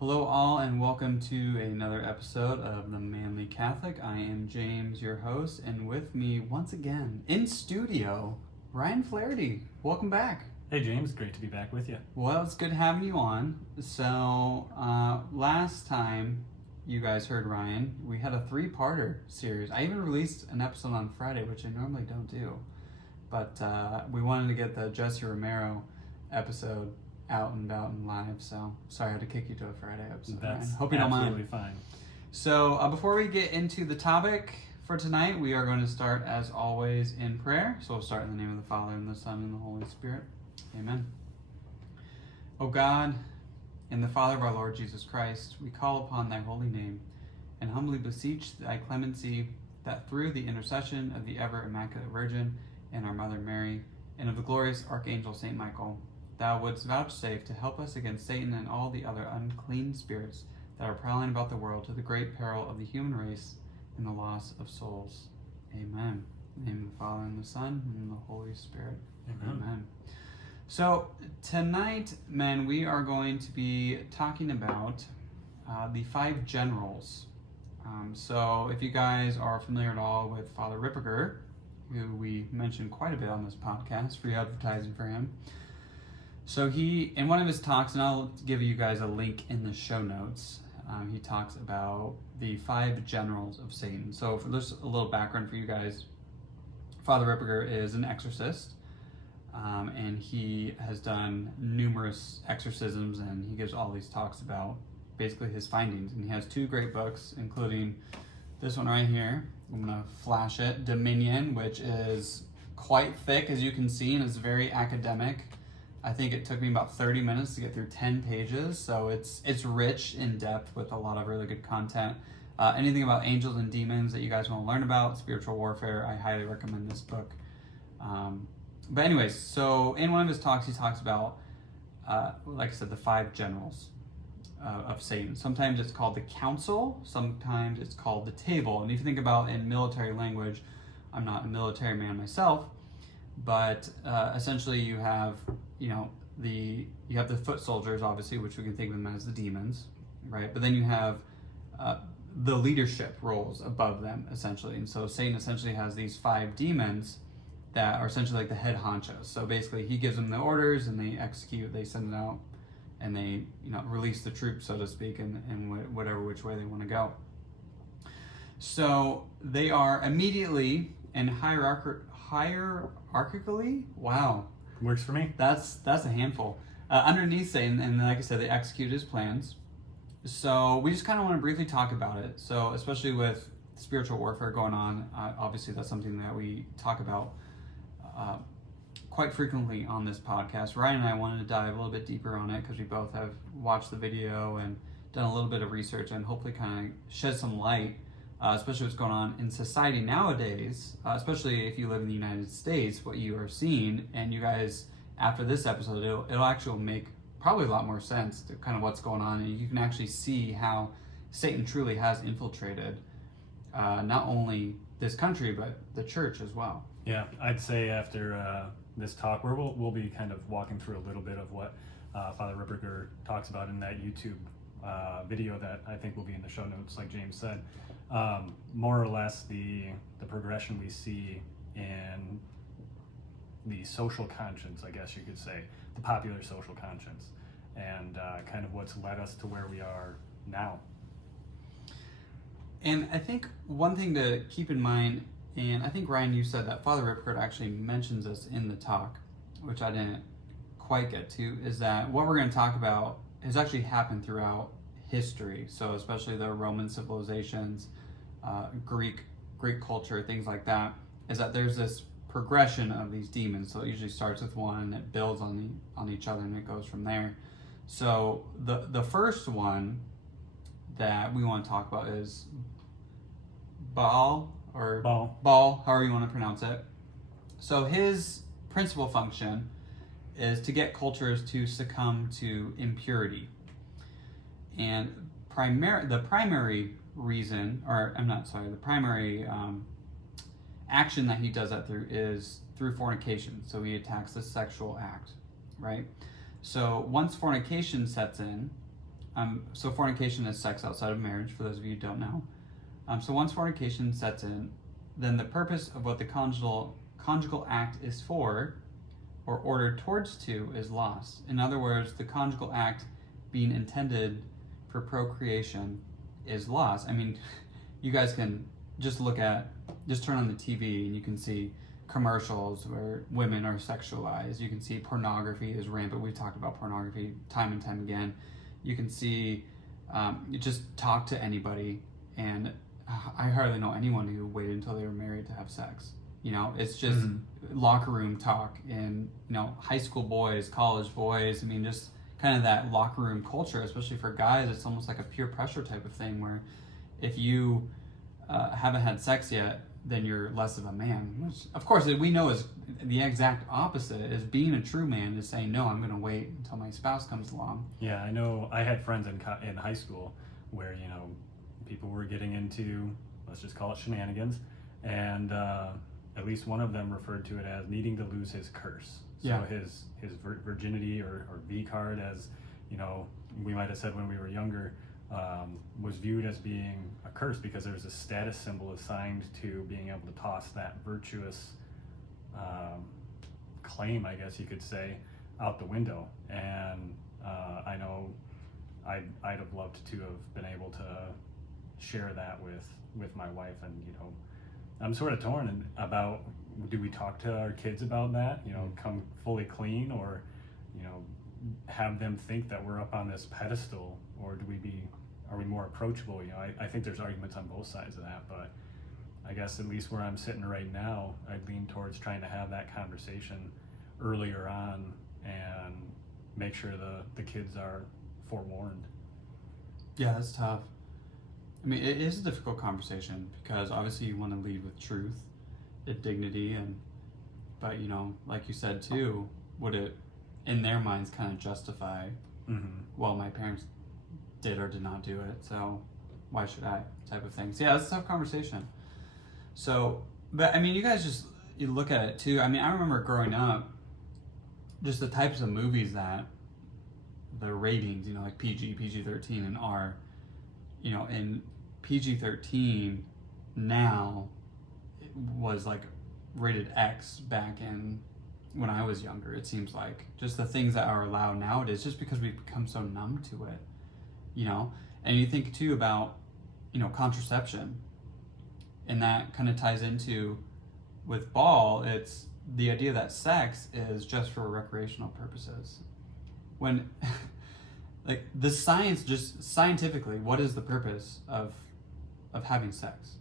Hello all and welcome to another episode of The Manly Catholic. I am James, your host, and with me once again in studio, Ryan Flahery. Welcome back. Hey James, great to be back with you. Well, it's good having you on. So, last time you guys heard Ryan, we had a 3-parter series. I even released an episode on Friday, which I normally don't do. But we wanted to get the Jesse Romero episode out and about and live, so sorry I had to kick you to a Friday episode. That's Hope you don't mind. absolutely fine. So before we get into the topic for tonight, we are going to start as always in prayer. So we'll start in the name of the Father and the Son and the Holy Spirit. Amen. O God, in the Father of our Lord Jesus Christ, we call upon thy holy name and humbly beseech thy clemency that through the intercession of the ever Immaculate Virgin and our Mother Mary and of the glorious Archangel Saint Michael, thou wouldst vouchsafe to help us against Satan and all the other unclean spirits that are prowling about the world to the great peril of the human race and the loss of souls. Amen. In the name of the Father and the Son and the Holy Spirit. Amen. So tonight, men, we are going to be talking about the 5 generals. So if you guys are familiar at all with Father Ripperger, who we mentioned quite a bit on this podcast, free advertising for him. So he, in one of his talks, and I'll give you guys a link in the show notes, he talks about the 5 generals of Satan. So for just a little background for you guys, Father Ripperger is an exorcist, and he has done numerous exorcisms, and he gives all these talks about basically his findings. And he has 2 great books, including this one right here. I'm going to flash it, Dominion, which is quite thick, as you can see, and is very academic. I think it took me about 30 minutes to get through 10 pages, so it's rich in depth with a lot of really good content. Anything about angels and demons that you guys want to learn about, spiritual warfare, I highly recommend this book. But anyways, so in one of his talks, he talks about, like I said, the 5 generals of Satan. Sometimes it's called the council, sometimes it's called the table. And if you think about in military language, I'm not a military man myself, but essentially you have the foot soldiers, obviously, which we can think of them as the demons, right? But then you have the leadership roles above them, essentially. And so Satan essentially has these 5 demons that are essentially like the head honchos. So basically he gives them the orders and they execute, they send it out, and they release the troops, so to speak, in whatever which way they want to go. So they are immediately and hierarchically, wow, Works for me. That's a handful. Underneath Satan, and like I said, they execute his plans. So we just kind of want to briefly talk about it. So especially with spiritual warfare going on, obviously that's something that we talk about quite frequently on this podcast. Ryan and I wanted to dive a little bit deeper on it because we both have watched the video and done a little bit of research and hopefully kind of shed some light, especially what's going on in society nowadays, especially if you live in the United States, what you are seeing. And you guys, after this episode, it'll actually make probably a lot more sense to kind of what's going on, and you can actually see how Satan truly has infiltrated not only this country, but the church as well. Yeah, I'd say after this talk, where we'll be kind of walking through a little bit of what Father Ripperger talks about in that YouTube video that I think will be in the show notes, like James said. More or less the progression we see in the social conscience, I guess you could say, the popular social conscience, and kind of what's led us to where we are now. And I think one thing to keep in mind, and I think Ryan, you said that Father Ripperger actually mentions this in the talk, which I didn't quite get to, is that what we're going to talk about has actually happened throughout history. So especially the Roman civilizations, Greek culture, things like that, is that there's this progression of these demons. So it usually starts with one and it builds on each other and it goes from there. So the first one that we want to talk about is Baal, however you want to pronounce it. So his principal function is to get cultures to succumb to impurity. And the primary action that he does that through is through fornication. So he attacks the sexual act, right? So once fornication sets in, So fornication is sex outside of marriage, for those of you who don't know. So once fornication sets in, then the purpose of what the conjugal act is for, or ordered towards to, is lost. In other words, the conjugal act being intended for procreation is lost. I mean, you guys can just turn on the TV and you can see commercials where women are sexualized. You can see pornography is rampant. We've talked about pornography time and time again. You can see, you just talk to anybody, and I hardly know anyone who waited until they were married to have sex. You know, it's just locker room talk, and, you know, high school boys, college boys. I mean, just kind of that locker room culture, especially for guys. It's almost like a peer pressure type of thing where if you haven't had sex yet, then you're less of a man, which of course we know is the exact opposite. Is being a true man is saying, no, I'm going to wait until my spouse comes along. Yeah, I know. I had friends in high school where, you know, people were getting into, let's just call it shenanigans, and at least one of them referred to it as needing to lose his curse. So Yeah. his virginity or V card, as you know, we might have said when we were younger, was viewed as being a curse because there's a status symbol assigned to being able to toss that virtuous claim, I guess you could say, out the window. And I know I'd have loved to have been able to share that with my wife, and, you know, I'm sort of torn about, do we talk to our kids about that, you know, come fully clean, or, you know, have them think that we're up on this pedestal, or are we more approachable? You know, I think there's arguments on both sides of that, but I guess at least where I'm sitting right now, I'd lean towards trying to have that conversation earlier on and make sure the kids are forewarned. Yeah, that's tough. I mean, it is a difficult conversation because obviously you want to lead with truth and dignity, but, you know, like you said too, would it in their minds kind of justify, well, my parents did or did not do it, so why should I, type of thing. So yeah, it's a tough conversation. So, but I mean, you guys you look at it too. I mean, I remember growing up, just the types of movies that the ratings, you know, like PG-13 and R, you know, and PG-13 now was like rated X back in when I was younger. It seems like just the things that are allowed nowadays, just because we've become so numb to it, you know. And you think too about, you know, contraception, and that kind of ties into with ball. It's the idea that sex is just for recreational purposes, when like the science, just scientifically, what is the purpose of having sex?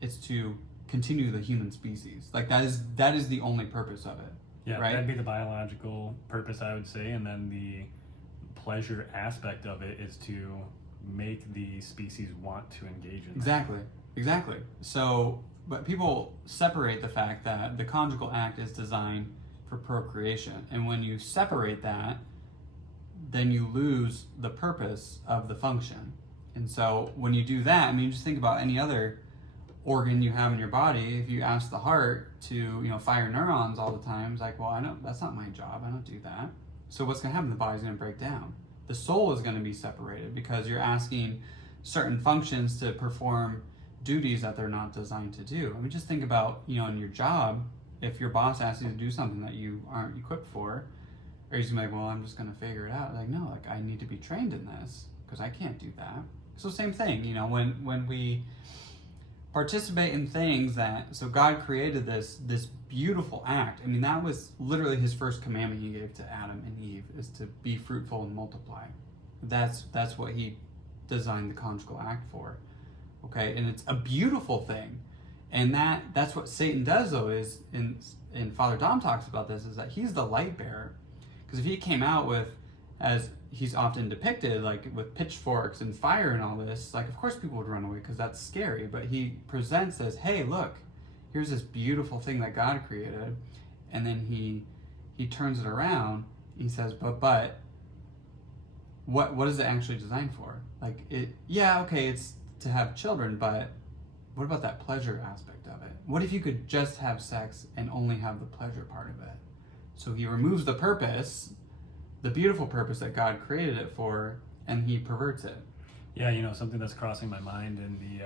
It's to continue the human species. Like that is the only purpose of it. Yeah, right? That'd be the biological purpose, I would say, and then the pleasure aspect of it is to make the species want to engage in that. Exactly. So, but people separate the fact that the conjugal act is designed for procreation, and when you separate that, then you lose the purpose of the function. And so when you do that, I mean, just think about any other organ you have in your body. If you ask the heart to, you know, fire neurons all the time, it's like, well, I know that's not my job. I don't do that. So what's going to happen? The body's going to break down. The soul is going to be separated because you're asking certain functions to perform duties that they're not designed to do. I mean, just think about, you know, in your job, if your boss asks you to do something that you aren't equipped for, or you're just like, well, I'm just going to figure it out. Like, no, like I need to be trained in this because I can't do that. So same thing, you know, when we participate in things so God created this beautiful act. I mean, that was literally his first commandment he gave to Adam and Eve, is to be fruitful and multiply. That's what he designed the conjugal act for. Okay, and it's a beautiful thing. And that's what Satan does, though, is, and Father Dom talks about this, is that he's the light bearer. Because if he came out with, as he's often depicted, like with pitchforks and fire and all this, like of course people would run away because that's scary. But he presents as, hey, look, here's this beautiful thing that God created, and then he turns it around. He says, but what is it actually designed for? Like it's to have children, but what about that pleasure aspect of it? What if you could just have sex and only have the pleasure part of it? So he removes the purpose, the beautiful purpose that God created it for, and he perverts it. Yeah, something that's crossing my mind in the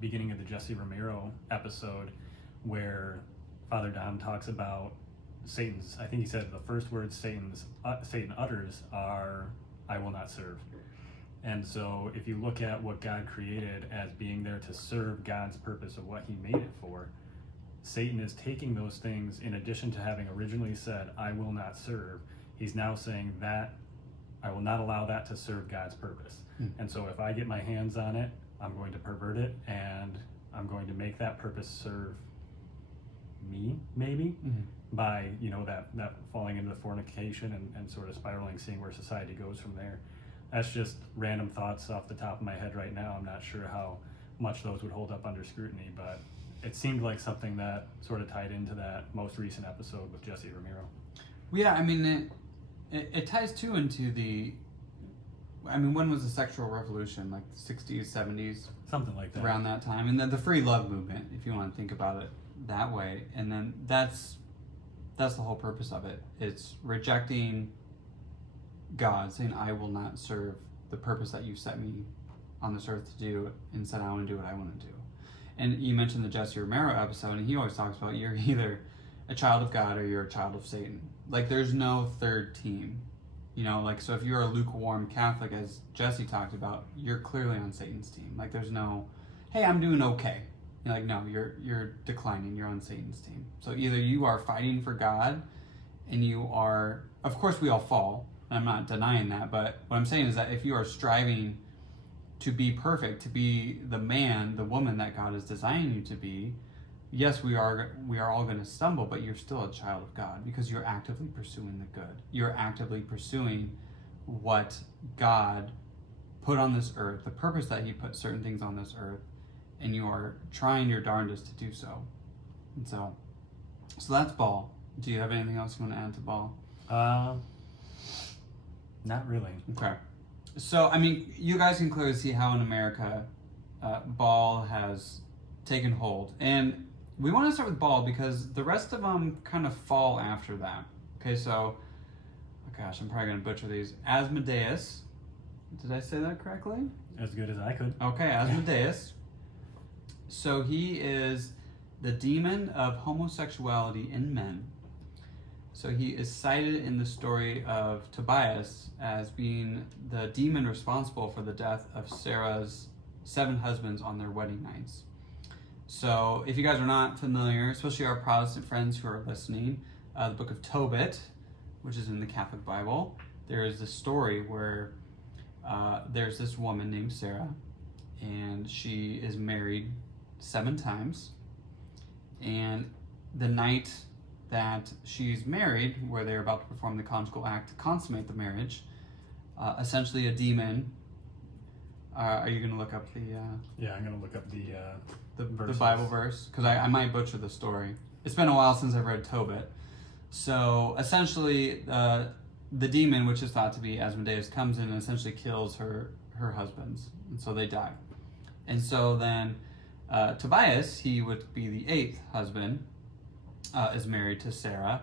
beginning of the Jesse Romero episode, where Father Dom talks about Satan's, I think he said the first words Satan utters are, "I will not serve." And so if you look at what God created as being there to serve God's purpose of what he made it for, Satan is taking those things, in addition to having originally said, "I will not serve," he's now saying that I will not allow that to serve God's purpose. And so if I get my hands on it, I'm going to pervert it, and I'm going to make that purpose serve me, maybe, by, that falling into the fornication and sort of spiraling, seeing where society goes from there. That's just random thoughts off the top of my head right now. I'm not sure how much those would hold up under scrutiny, but it seemed like something that sort of tied into that most recent episode with Jesse Romero. Yeah, I mean, it ties too into when was the sexual revolution? Like the 60s, 70s? Something like that. Around that time. And then the free love movement, if you want to think about it that way. And then that's the whole purpose of it. It's rejecting God, saying, I will not serve the purpose that you set me on this earth to do. Instead, I want to do what I want to do. And you mentioned the Jesse Romero episode, and he always talks about you're either a child of God or you're a child of Satan. Like, there's no third team. So if you're a lukewarm Catholic, as Jesse talked about, you're clearly on Satan's team. Like, there's no, hey, I'm doing okay. You're like, no, you're declining. You're on Satan's team. So either you are fighting for God, and you are, of course we all fall. I'm not denying that, but what I'm saying is that if you are striving to be perfect, to be the man, the woman that God is designing you to be, yes, we are all going to stumble, but you're still a child of God because you're actively pursuing the good. You're actively pursuing what God put on this earth, the purpose that he put certain things on this earth, and you are trying your darndest to do so. And so that's Ball. Do you have anything else you want to add to Ball? Not really. Okay. So, you guys can clearly see how in America, Ball has taken hold. And we want to start with Ball because the rest of them kind of fall after that. Okay, so, oh gosh, I'm probably going to butcher these. Asmodeus. Did I say that correctly? As good as I could. Okay, Asmodeus. So he is the demon of homosexuality in men. So he is cited in the story of Tobias as being the demon responsible for the death of Sarah's 7 husbands on their wedding nights. So if you guys are not familiar, especially our Protestant friends who are listening, the book of Tobit, which is in the Catholic Bible, there is this story where there's this woman named Sarah, and she is married 7 times, and the night that she's married, where they're about to perform the conjugal act to consummate the marriage, essentially a demon. Are you going to look up the? Yeah, I'm going to look up the Bible verse because I might butcher the story. It's been a while since I've read Tobit. So essentially, the demon, which is thought to be Asmodeus, comes in and essentially kills her husbands, and so they die. And so then Tobias, he would be the 8th husband. Is married to Sarah,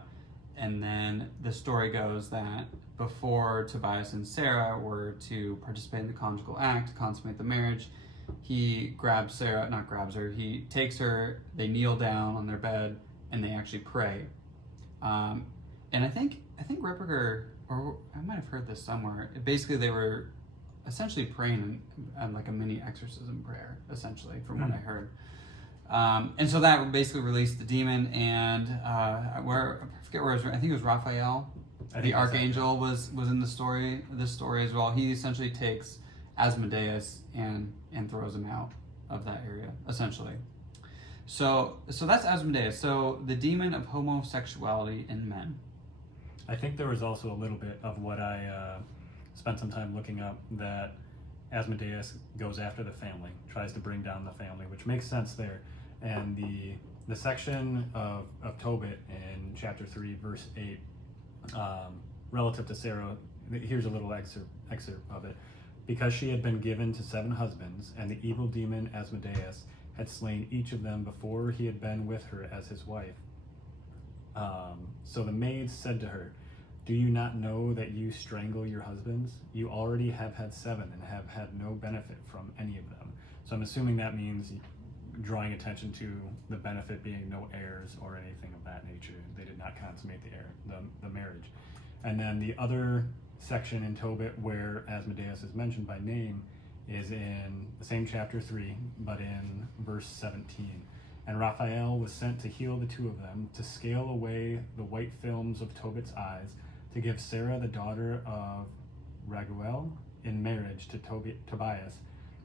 and then the story goes that before Tobias and Sarah were to participate in the conjugal act to consummate the marriage, he grabs Sarah, not grabs her, he takes her, they kneel down on their bed, and they actually pray. And I think Ripperger, or I might have heard this somewhere, basically they were essentially praying in like a mini exorcism prayer, essentially, from what I heard. And so that basically released the demon, and I forget where it was. I think it was Raphael, the archangel, was in this story as well. He essentially takes Asmodeus and throws him out of that area, essentially. So that's Asmodeus. So the demon of homosexuality in men. I think there was also a little bit of what I spent some time looking up, that Asmodeus goes after the family, tries to bring down the family, which makes sense there. And the section of Tobit in chapter 3, verse 8, relative to Sarah, here's a little excerpt of it. Because she had been given to 7 husbands, and the evil demon Asmodeus had slain each of them before he had been with her as his wife. So the maids said to her, Do you not know that you strangle your husbands? You already have had 7 and have had no benefit from any of them. So I'm assuming that means drawing attention to the benefit being no heirs or anything of that nature. They did not consummate the marriage. And then the other section in Tobit where Asmodeus is mentioned by name is in the same chapter 3, but in verse 17. And Raphael was sent to heal the 2 of them, to scale away the white films of Tobit's eyes, to give Sarah, the daughter of Raguel, in marriage to Tobias,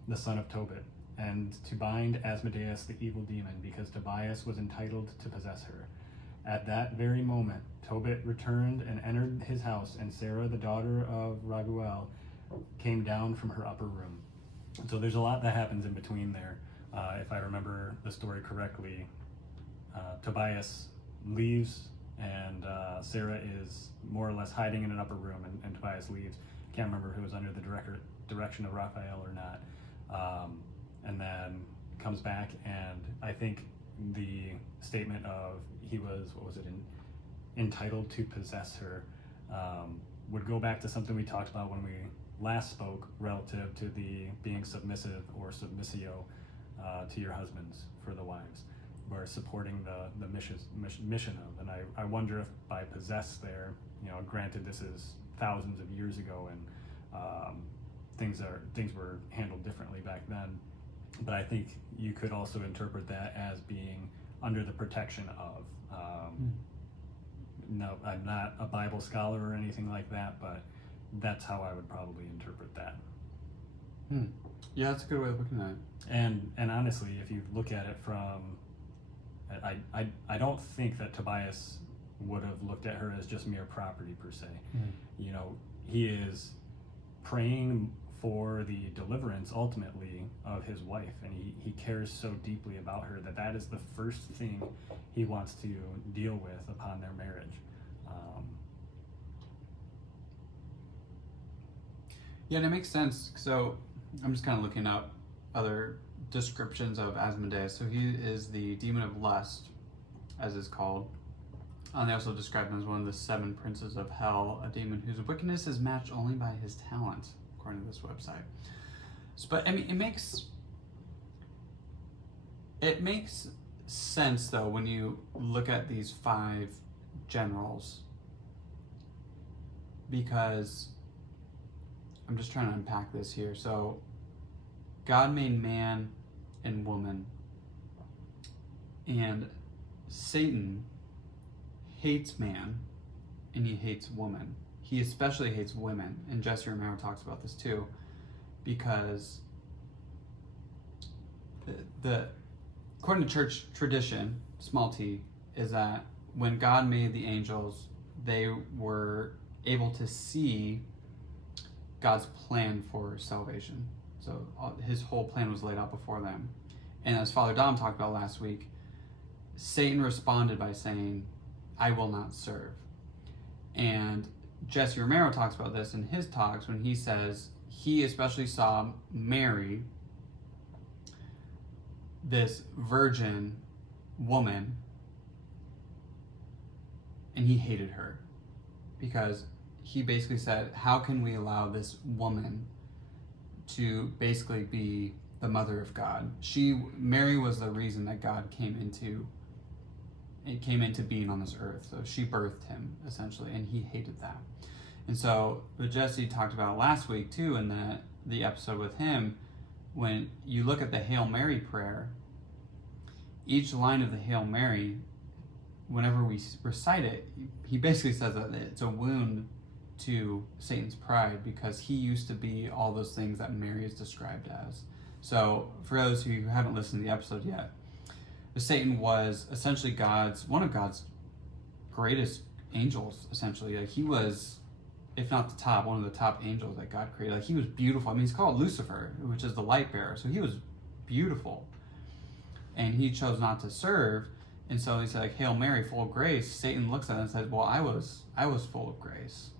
the son of Tobit, and to bind Asmodeus the evil demon, because Tobias was entitled to possess her. At that very moment, Tobit returned and entered his house, and Sarah, the daughter of Raguel, came down from her upper room. So there's a lot that happens in between there. If I remember the story correctly, Tobias leaves, and Sarah is more or less hiding in an upper room, and Tobias leaves. Can't remember who was under the direction of Raphael or not. And then comes back, and I think the statement of he was, entitled to possess her, would go back to something we talked about when we last spoke relative to the being submissive or submissio to your husbands for the wives, where supporting the mission of. And I wonder if by possess there, granted this is thousands of years ago, and things were handled differently back then, but I think you could also interpret that as being under the protection of. No, I'm not a Bible scholar or anything like that, but that's how I would probably interpret that. Yeah, that's a good way of looking at it. And honestly, if you look at it from, I don't think that Tobias would have looked at her as just mere property per se. He is praying for the deliverance ultimately of his wife, and he cares so deeply about her that is the first thing he wants to deal with upon their marriage. Yeah, and it makes sense. So I'm just kind of looking up other descriptions of Asmodeus. So he is the demon of lust, as is called. They also describe him as one of the 7 princes of hell, a demon whose wickedness is matched only by his talent, according to this website. But I mean, it makes sense though when you look at these 5 generals, because I'm just trying to unpack this here. So God made man and woman, and Satan hates man and he hates woman. He especially hates women, and Jesse Romero talks about this too, because the according to church tradition, small t, is that when God made the angels, they were able to see God's plan for salvation. So his whole plan was laid out before them. And as Father Dom talked about last week, Satan responded by saying, I will not serve. And Jesse Romero talks about this in his talks when he says he especially saw Mary, this virgin woman, and he hated her because he basically said, how can we allow this woman to basically be the mother of God? Mary was the reason that God came into being on this earth. So she birthed him essentially, and he hated that. And so what Jesse talked about last week too in the episode with him, when you look at the Hail Mary prayer, each line of the Hail Mary, whenever we recite it, he basically says that it's a wound to Satan's pride, because he used to be all those things that Mary is described as. So for those who haven't listened to the episode yet, Satan was essentially one of God's greatest angels, essentially. Like he was, if not the top, one of the top angels that God created. Like he was beautiful. I mean, he's called Lucifer, which is the light bearer. So he was beautiful. And he chose not to serve. And so he said, like, Hail Mary, full of grace. Satan looks at it and says, well, I was full of grace.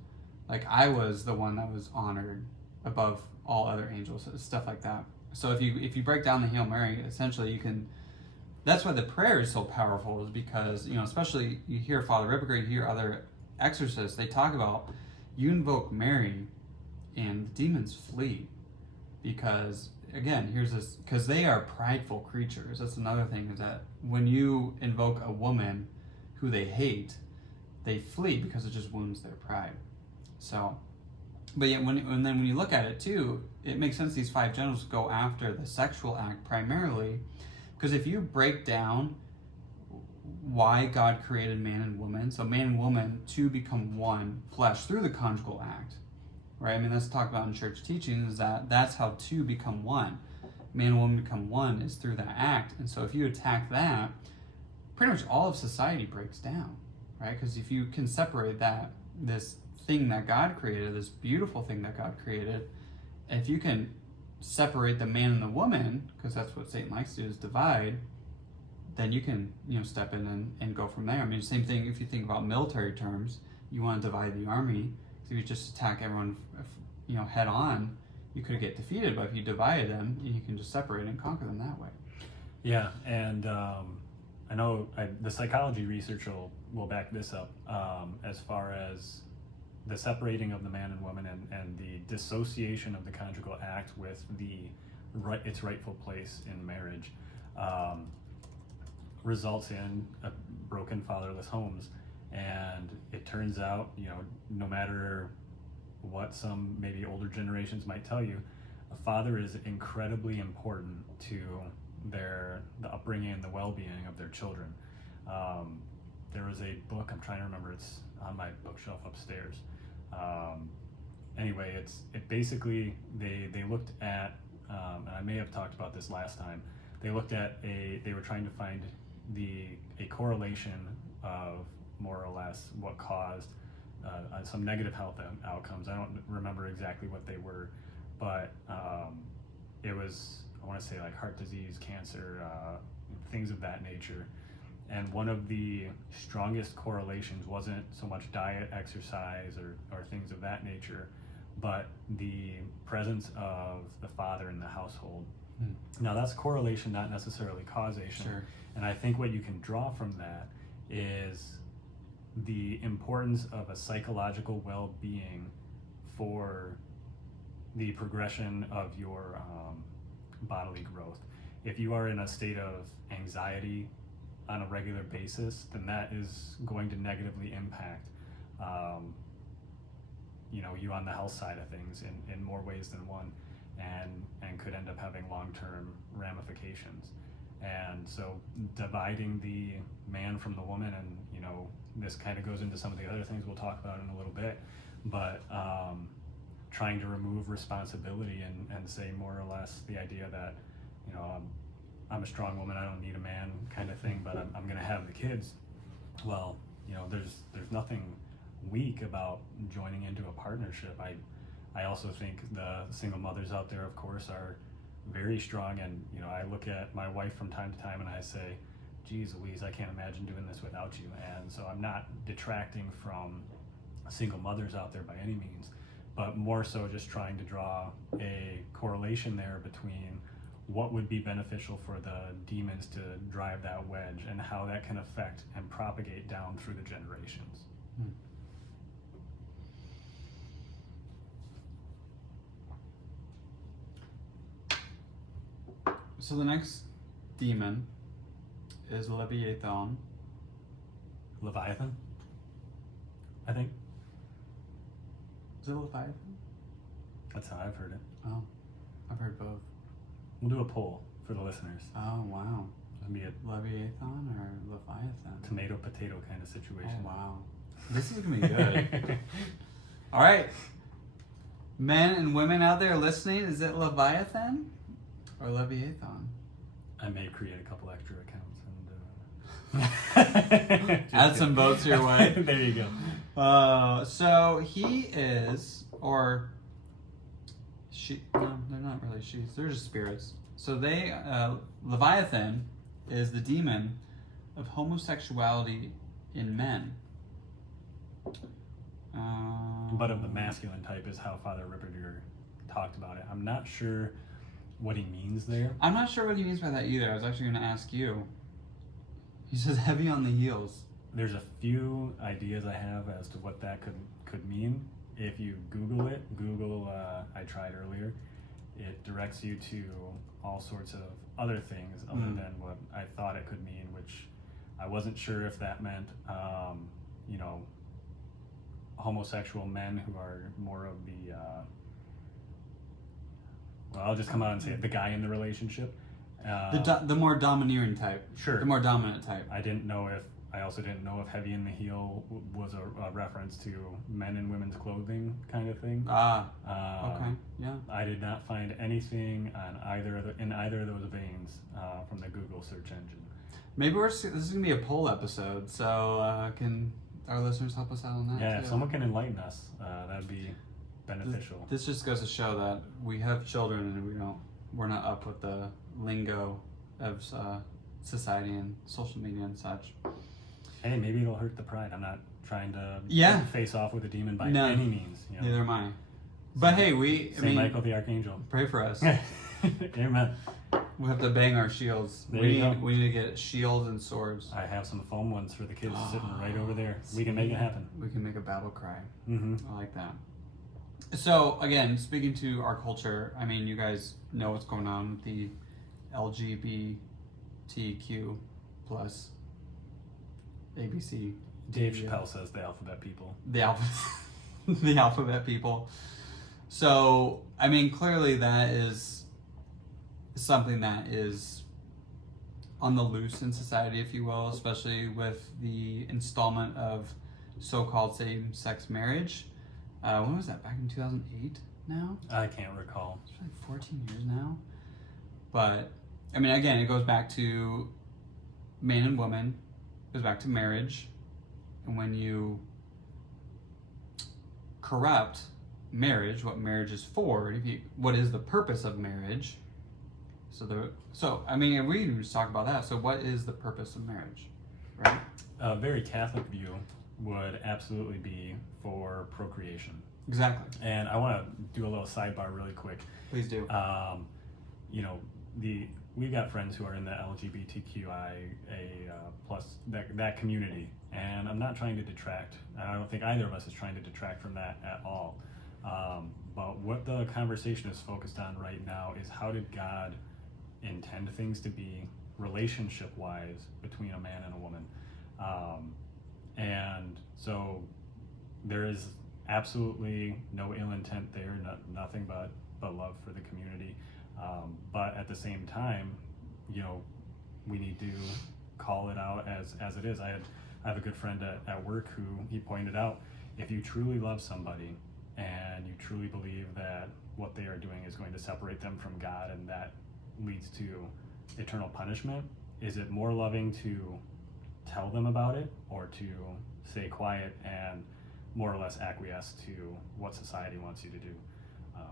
Like I was the one that was honored above all other angels, stuff like that. So if you break down the Hail Mary, essentially you can, that's why the prayer is so powerful, is because, especially you hear Father Ripperger, you hear other exorcists, they talk about you invoke Mary and the demons flee. Because, again, here's this, because they are prideful creatures. That's another thing, is that when you invoke a woman who they hate, they flee because it just wounds their pride. So, but yet when you look at it too, it makes sense these 5 generals go after the sexual act primarily, because if you break down why God created man and woman, so man and woman to become one flesh through the conjugal act, right? I mean, that's talked about in church teaching, is that's how two become one. Man and woman become one is through that act. And so if you attack that, pretty much all of society breaks down, right? Because if you can separate this thing that God created, this beautiful thing that God created, if you can separate the man and the woman, because that's what Satan likes to do, is divide, then you can, step in and go from there. I mean, same thing if you think about military terms. You want to divide the army. So if you just attack everyone, head on, you could get defeated. But if you divide them, you can just separate and conquer them that way. Yeah, and I know the psychology research will back this up as far as the separating of the man and woman and the dissociation of the conjugal act with its rightful place in marriage results in broken fatherless homes. And it turns out, no matter what some maybe older generations might tell you, a father is incredibly important to the upbringing and the well-being of their children. There was a book, I'm trying to remember, it's on my bookshelf upstairs. Anyway, it basically, they looked at, and I may have talked about this last time, they were trying to find a correlation of more or less what caused some negative health outcomes. I don't remember exactly what they were, but it was, I want to say, like heart disease, cancer, things of that nature. And one of the strongest correlations wasn't so much diet, exercise, or things of that nature, but the presence of the father in the household. Now that's correlation, not necessarily causation. Sure. And I think what you can draw from that is the importance of a psychological well-being for the progression of your bodily growth. If you are in a state of anxiety on a regular basis, then that is going to negatively impact you on the health side of things in more ways than one, and could end up having long-term ramifications. And so dividing the man from the woman, and this kind of goes into some of the other things we'll talk about in a little bit, but trying to remove responsibility and say more or less the idea that I'm a strong woman, I don't need a man kind of thing, but I'm going to have the kids. Well, there's nothing weak about joining into a partnership. I also think the single mothers out there, of course, are very strong, and I look at my wife from time to time and I say, geez Louise, I can't imagine doing this without you. And so I'm not detracting from single mothers out there by any means, but more so just trying to draw a correlation there between what would be beneficial for the demons to drive that wedge, and how that can affect and propagate down through the generations. So the next demon is Leviathan. Leviathan, I think. Is it Leviathan? That's how I've heard it. Oh, I've heard both. We'll do a poll for the listeners. Oh, wow. It'll be a Leviathan or Leviathan? tomato-potato kind of situation. Oh, wow. This is going to be good. All right. Men and women out there listening, is it Leviathan or Leviathan? I may create a couple extra accounts and add some votes your way. There you go. So he is, or she, no, they're not really she's, they're just spirits. So Leviathan is the demon of homosexuality in men. But of the masculine type is how Father Ripperger talked about it. I'm not sure what he means there. I'm not sure what he means by that either. I was actually going to ask you. He says heavy on the heels. there's a few ideas I have as to what that could mean. If you Google it, I tried earlier, it directs you to all sorts of other things other than what I thought it could mean, which I wasn't sure if that meant, you know, homosexual men who are more of the, well, I'll just come out and say it, the guy in the relationship. The more domineering type. Sure. The more dominant type. I also didn't know if heavy in the heel was a reference to men and women's clothing kind of thing. Okay, yeah. I did not find anything on in either of those veins from the Google search engine. Maybe this is going to be a poll episode, so can our listeners help us out on that? Yeah, too? if someone can enlighten us, that'd be beneficial. This just goes to show that we have children and we're not up with the lingo of society and social media and such. Hey, maybe it'll hurt the pride. I'm not trying to face off with a demon by any means. You know? Neither am I. But hey, Saint Michael the Archangel. Pray for us. Amen. We have to bang our shields. We need to get shields and swords. I have some foam ones for the kids sitting right over there. We can make it happen. We can make a battle cry. Mm-hmm. I like that. So again, speaking to our culture, I mean, you guys know what's going on with the LGBTQ plus ABC. Dave Chappelle says the alphabet people. The alphabet people. So, I mean, clearly that is something that is on the loose in society, if you will, especially with the installment of so-called same-sex marriage. When was that? Back in 2008 now? I can't recall. It's like 14 years now. But, I mean, again, it goes back to man and woman. It goes back to marriage. And when you corrupt marriage, what marriage is for, what is the purpose of marriage? So I mean, we can just talk about that. So what is the purpose of marriage, right? A very Catholic view would absolutely be for procreation. Exactly. And I want to do a little sidebar really quick. Please do. You know, we've got friends who are in the LGBTQIA plus that community, and I'm not trying to detract. I don't think either of us is trying to detract from that at all. But what the conversation is focused on right now is how did God intend things to be relationship-wise between a man and a woman. And so there is absolutely no ill intent there, nothing but love for the community. But at the same time, you know, we need to call it out as it is. I have a good friend at work who he pointed out, if you truly love somebody and you truly believe that what they are doing is going to separate them from God and that leads to eternal punishment, is it more loving to tell them about it or to stay quiet and more or less acquiesce to what society wants you to do?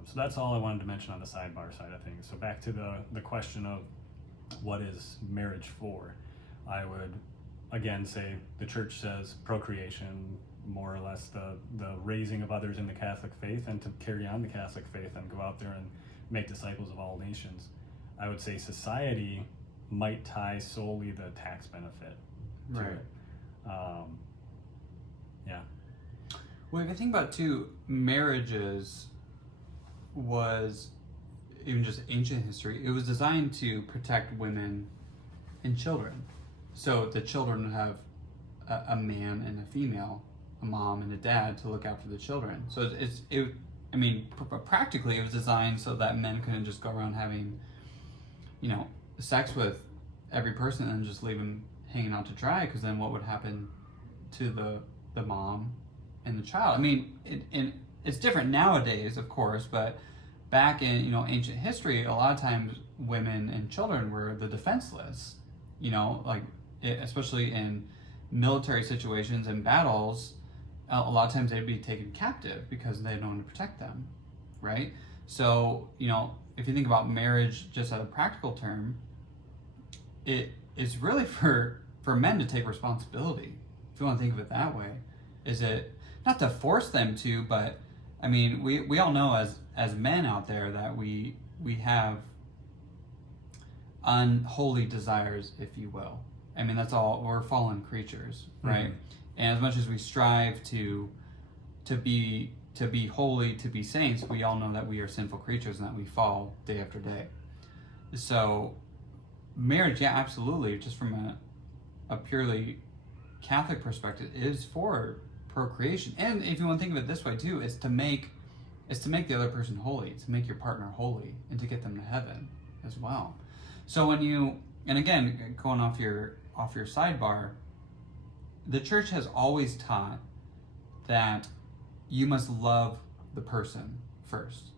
So that's all I wanted to mention on the sidebar side of things. So back to the question of what is marriage for? I would again say the church says procreation, more or less the raising of others in the Catholic faith and to carry on the Catholic faith and go out there and make disciples of all nations. I would say society might tie solely the tax benefit to it. Yeah. Well, if you think about too, marriages was, even just ancient history, it was designed to protect women and children. So the children would have a man and a female, a mom and a dad to look after the children. So practically it was designed so that men couldn't just go around having, you know, sex with every person and just leave them hanging out to dry, because then what would happen to the mom and the child? I mean, it's different nowadays, of course, but back in, you know, ancient history, a lot of times women and children were the defenseless, you know, like especially in military situations and battles, a lot of times they'd be taken captive because they had no one to protect them, right? So, you know, if you think about marriage just as a practical term, it is really for men to take responsibility. If you want to think of it that way, is it not to force them to, but I mean, we all know as men out there that we have unholy desires, if you will, I mean, that's all, we're fallen creatures, right? And as much as we strive to be holy, to be saints, we all know that we are sinful creatures and that we fall day after day. So marriage, yeah, absolutely, just from a purely Catholic perspective, is for procreation. And if you want to think of it this way too, is to make the other person holy, to make your partner holy, and to get them to heaven as well. So when you, and again, going off your sidebar, the church has always taught that you must love the person first.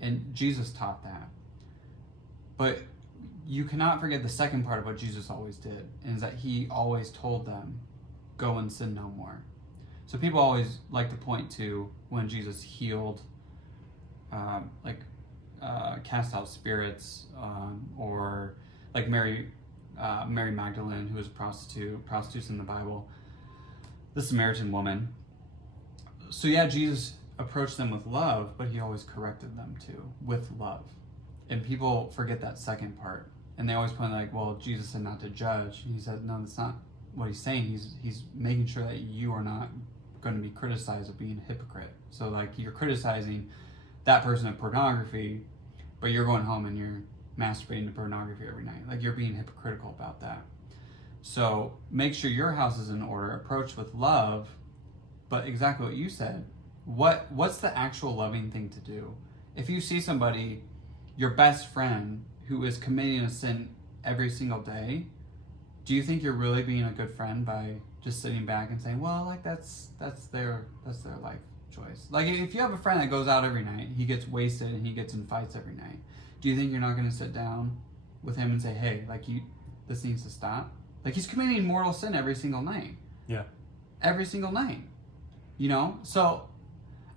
And Jesus taught that. But you cannot forget the second part of what Jesus always did, and is that he always told them, go and sin no more. So people always like to point to when Jesus healed, cast out spirits, or like Mary Magdalene, who was a prostitutes in the Bible, the Samaritan woman. So yeah, Jesus approached them with love, but he always corrected them too, with love. And people forget that second part. And they always point like, well, Jesus said not to judge. And he said, no, that's not what he's saying. He's making sure that you are not going to be criticized of being a hypocrite. So like, you're criticizing that person of pornography, but you're going home and you're masturbating to pornography every night. Like, you're being hypocritical about that. So make sure your house is in order, approach with love, but exactly what you said. What's the actual loving thing to do? If you see somebody, your best friend, who is committing a sin every single day, do you think you're really being a good friend by just sitting back and saying, well, like, that's their life choice? Like, if you have a friend that goes out every night, he gets wasted and he gets in fights every night, do you think you're not going to sit down with him and say, hey, like, this needs to stop? Like, he's committing mortal sin every single night. Yeah. Every single night. You know? So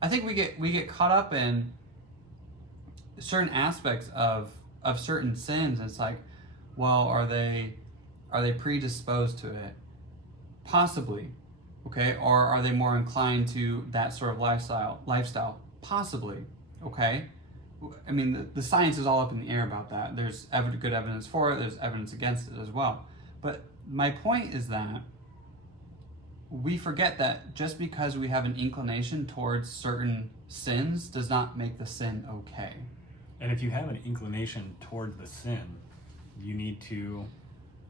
I think we get caught up in certain aspects of certain sins. It's like, well, are they predisposed to it? Possibly. Okay? Or are they more inclined to that sort of lifestyle? Possibly. Okay? I mean, the science is all up in the air about that. There's good evidence for it. There's evidence against it as well. But my point is that we forget that just because we have an inclination towards certain sins does not make the sin okay. And if you have an inclination towards the sin, you need to,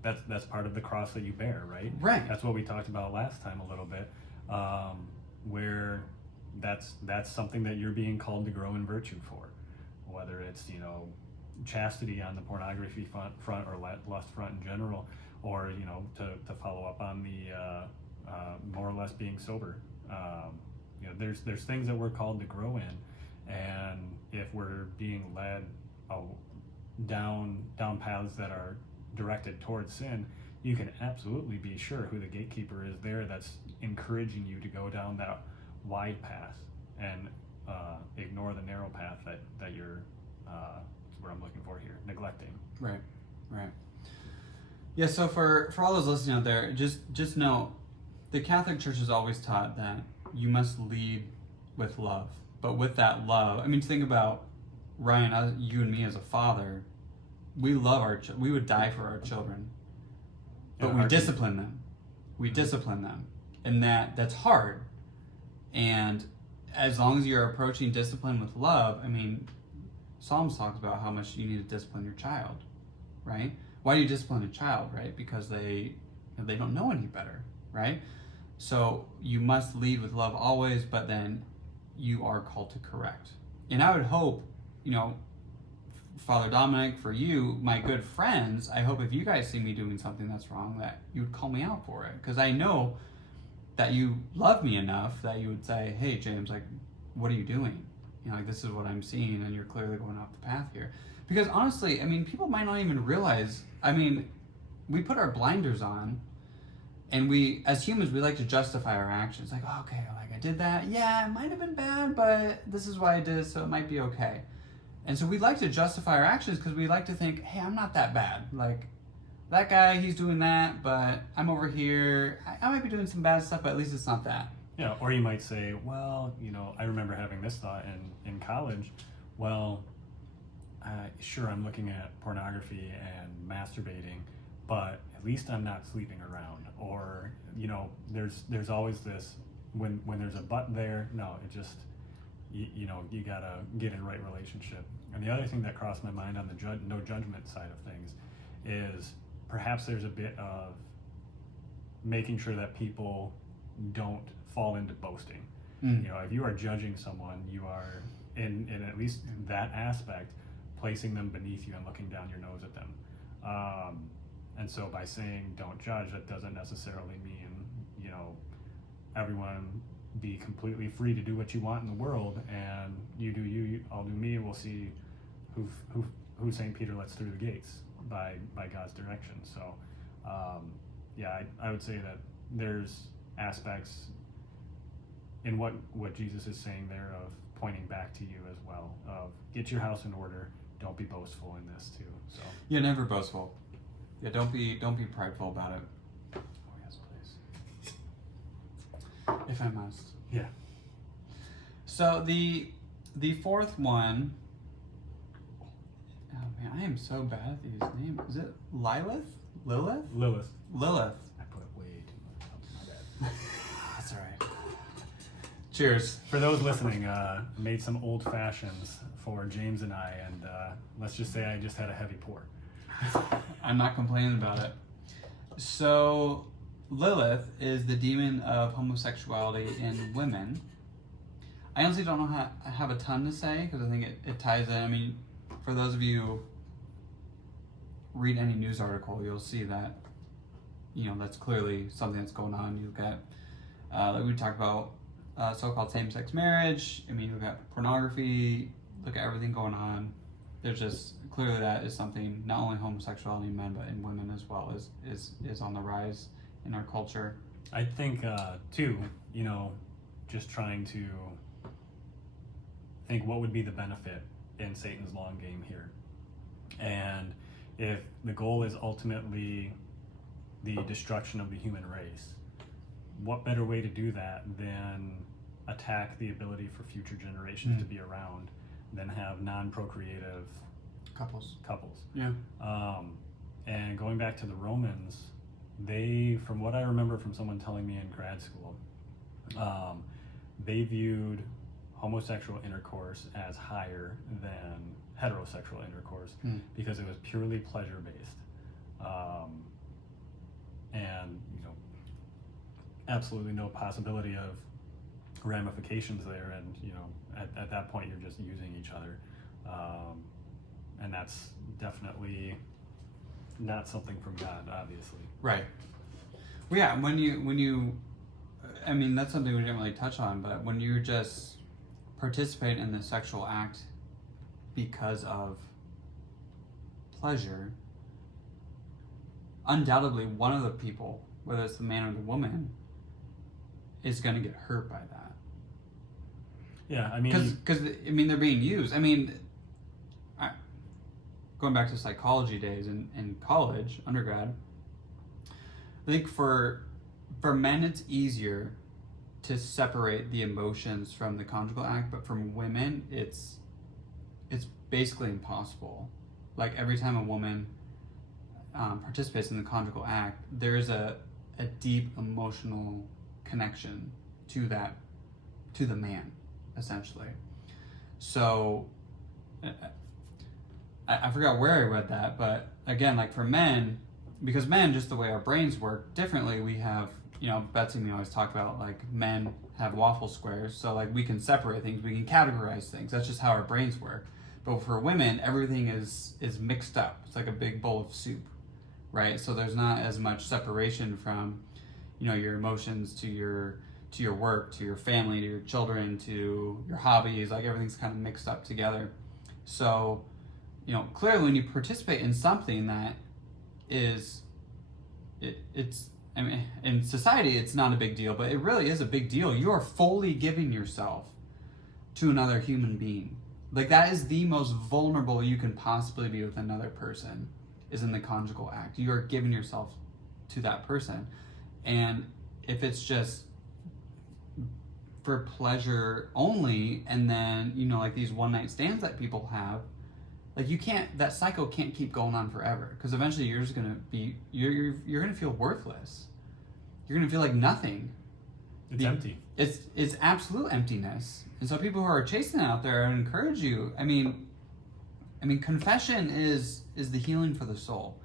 that's part of the cross that you bear, right? Right. That's what we talked about last time a little bit, where that's something that you're being called to grow in virtue for. Whether it's, chastity on the pornography front or lust front in general, or, to follow up on the more or less being sober. There's things that we're called to grow in, and if we're being led down paths that are directed towards sin, you can absolutely be sure who the gatekeeper is there that's encouraging you to go down that wide path and ignore the narrow path that you're that's what I'm looking for here, neglecting. Right. Yeah, so for all those listening out there, just know the Catholic Church has always taught that you must lead with love. But with that love, I mean, think about Ryan, you and me as a father, we love we would die for our children, but we discipline them. We discipline them, and that's hard. And as long as you're approaching discipline with love, I mean, Psalms talks about how much you need to discipline your child, right? Why do you discipline a child, right? Because they don't know any better, right? So you must lead with love always, but then you are called to correct. And I would hope, Father Dominic, for you, my good friends, I hope if you guys see me doing something that's wrong, that you would call me out for it. Because I know that you love me enough that you would say, hey, James, like, what are you doing? This is what I'm seeing, and you're clearly going off the path here. Because honestly, I mean, people might not even realize, we put our blinders on, and we, as humans, we like to justify our actions. Like, oh, okay, like, I did that. Yeah, it might have been bad, but this is why I did it, so it might be okay. And so we like to justify our actions because we like to think, hey, I'm not that bad. Like, that guy, he's doing that, but I'm over here. I might be doing some bad stuff, but at least it's not that. Yeah, or you might say, well, I remember having this thought in college. Well, sure, I'm looking at pornography and masturbating, but at least I'm not sleeping around. Or, you know, there's always this, when there's a but there, no, it just, you know, you gotta get in right relationship. And the other thing that crossed my mind on the no judgment side of things is perhaps there's a bit of making sure that people don't fall into boasting. You know, if you are judging someone, you are in at least that aspect placing them beneath you and looking down your nose at them. And so by saying don't judge, that doesn't necessarily mean, you know, everyone be completely free to do what you want in the world, and you do you, I'll do me, we'll see who St. Peter lets through the gates by God's direction. So yeah, I would say that there's aspects in what Jesus is saying there of pointing back to you as well, of get your house in order, don't be boastful in this too. So You're never boastful. Yeah, don't be prideful about it. Oh yes, please. If I must. yeah. So the fourth one, oh man, I am so bad at these names. Is it Lilith? Lilith. Lilith. I put way too much. My bad. That's all right. Cheers. For those listening, made some old fashions for James and I, and let's just say I just had a heavy pour. I'm not complaining about it. So, Lilith is the demon of homosexuality in women. I honestly don't know how I have a ton to say because I think it ties in. I mean, for those of you who read any news article, you'll see that, you know, that's clearly something that's going on. You've got, like we talked about, so-called same-sex marriage. I mean, you've got pornography. Look at everything going on. There's just clearly that is something, not only homosexuality in men but in women as well, is on the rise in our culture. I think too, you know, just trying to think what would be the benefit in Satan's long game here. And if the goal is ultimately the destruction of the human race, what better way to do that than attack the ability for future generations to be around, than have non-procreative Couples. Yeah. And going back to the Romans, they, from what I remember from someone telling me in grad school, they viewed homosexual intercourse as higher than heterosexual intercourse because it was purely pleasure-based. And, you know, absolutely no possibility of ramifications there, and, you know, at that point you're just using each other. And that's definitely not something from God, obviously. Right. Well, yeah, when you, I mean, that's something we didn't really touch on, but when you just participate in the sexual act because of pleasure, undoubtedly one of the people, whether it's the man or the woman, is going to get hurt by that. Yeah, I mean... Because I mean, they're being used. I mean, going back to psychology days in college, undergrad, I think for men it's easier to separate the emotions from the conjugal act, but for women it's basically impossible. Like every time a woman participates in the conjugal act, there's a deep emotional connection to the man, essentially. So I forgot where I read that, but again, like for men, because men, just the way our brains work differently, we have, you know, Betsy and me always talk about, like, men have waffle squares, so like we can separate things, we can categorize things. That's just how our brains work. But for women, everything is mixed up. It's like a big bowl of soup, right? So there's not as much separation from, you know, your emotions to your work, to your family, to your children, to your hobbies. Like everything's kind of mixed up together. So, you know, clearly when you participate in something that is, it's, I mean, in society it's not a big deal, but it really is a big deal. You are fully giving yourself to another human being. Like that is the most vulnerable you can possibly be with another person, is in the conjugal act. You are giving yourself to that person. And if it's just for pleasure only, and then, you know, like these one night stands that people have, like that cycle can't keep going on forever, because eventually you're just gonna be you're gonna feel worthless. You're gonna feel like nothing. It's empty. It's absolute emptiness. And so people who are chasing it out there, I would encourage you. I mean, confession is the healing for the soul.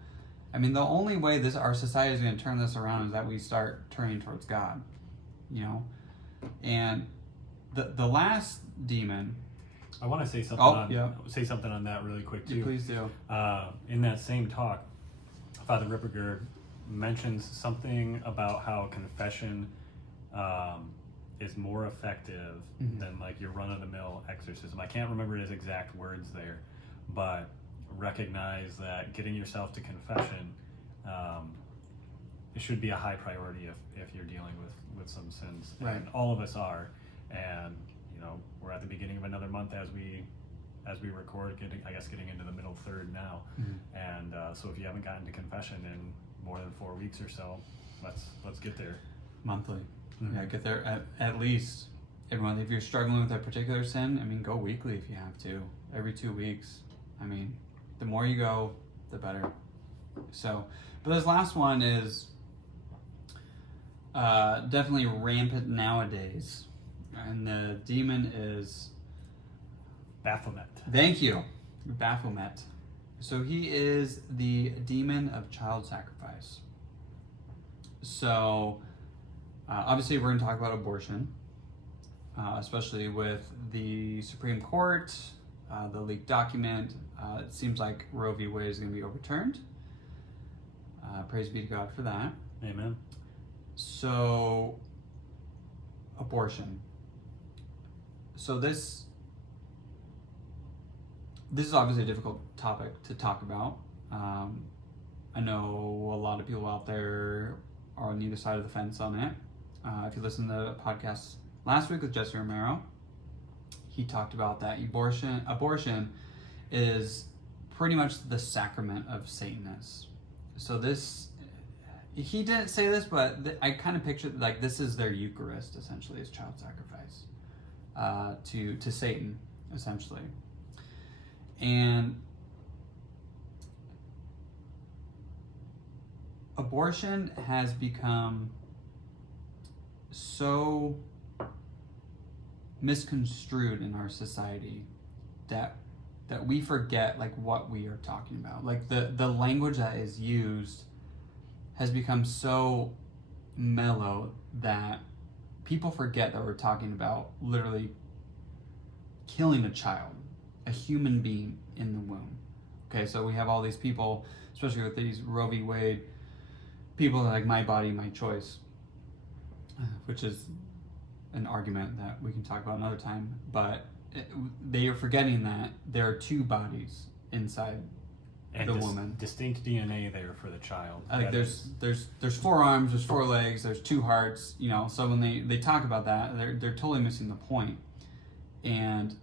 I mean, the only way our society is going to turn this around is that we start turning towards God, you know. And the last demon. I want to say something on that really quick too. Yeah, please do. In that same talk, Father Ripperger mentions something about how confession is more effective than like your run-of-the-mill exorcism. I can't remember his exact words there, but recognize that getting yourself to confession, it should be a high priority if you're dealing with some sins. Right. And all of us are. And you know, we're at the beginning of another month as we record, getting into the middle third now. And so if you haven't gotten to confession in more than 4 weeks or so, let's get there. Monthly. Yeah, get there at least every month. If you're struggling with a particular sin, I mean, go weekly if you have to. Every 2 weeks. I mean, the more you go, the better. So, but this last one is definitely rampant nowadays. And the demon is Baphomet. Thank you. Baphomet. So he is the demon of child sacrifice. So obviously we're going to talk about abortion, especially with the Supreme Court, the leaked document. It seems like Roe v. Wade is going to be overturned. Praise be to God for that. Amen. So, abortion. So this is obviously a difficult topic to talk about. I know a lot of people out there are on either side of the fence on it. If you listen to the podcast last week with Jesse Romero, he talked about that abortion is pretty much the sacrament of Satanists. So he didn't say this, but I kind of pictured like this is their Eucharist, essentially, is child sacrifice to Satan, essentially. And abortion has become so misconstrued in our society that we forget like what we are talking about. Like the language that is used has become so mellow that people forget that we're talking about literally killing a child, a human being in the womb. Okay, so we have all these people, especially with these Roe v. Wade, people that are like my body, my choice, which is an argument that we can talk about another time, but they are forgetting that there are two bodies inside and the woman. Distinct DNA there for the child. I think there's 4 arms, there's 4 legs, there's 2 hearts, you know, so when they talk about that, they're totally missing the point. And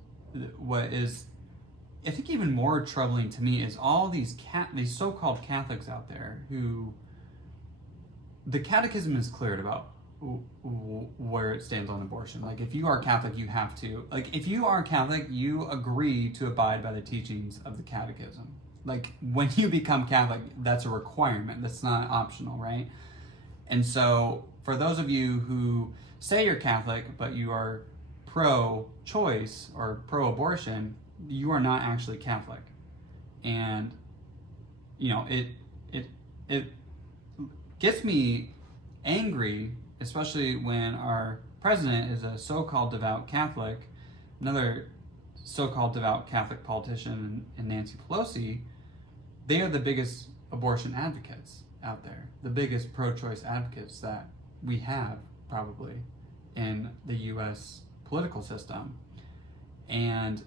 what is, I think, even more troubling to me is all these so-called Catholics out there who the catechism is clear about where it stands on abortion. Like, if you are Catholic, you have to, like, if you are Catholic, you agree to abide by the teachings of the catechism. Like, when you become Catholic, that's a requirement. That's not optional, right? And so, for those of you who say you're Catholic, but you are pro-choice or pro-abortion, you are not actually Catholic. And, you know, it gets me angry, especially when our president is a so-called devout Catholic. Another so-called devout Catholic politician in Nancy Pelosi, they are the biggest abortion advocates out there, the biggest pro-choice advocates that we have probably in the U.S. political system. And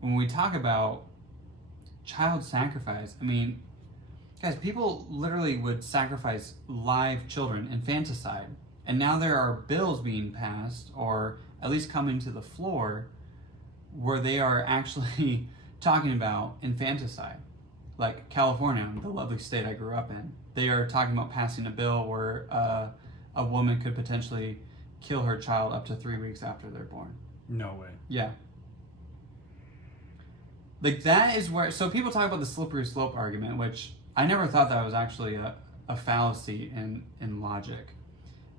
when we talk about child sacrifice, I mean, guys, people literally would sacrifice live children, infanticide. And now there are bills being passed, or at least coming to the floor, where they are actually talking about infanticide. Like California, the lovely state I grew up in, they are talking about passing a bill where a woman could potentially kill her child up to 3 weeks after they're born. No way. Yeah. Like, that is where, so people talk about the slippery slope argument, which I never thought that was actually a fallacy in logic.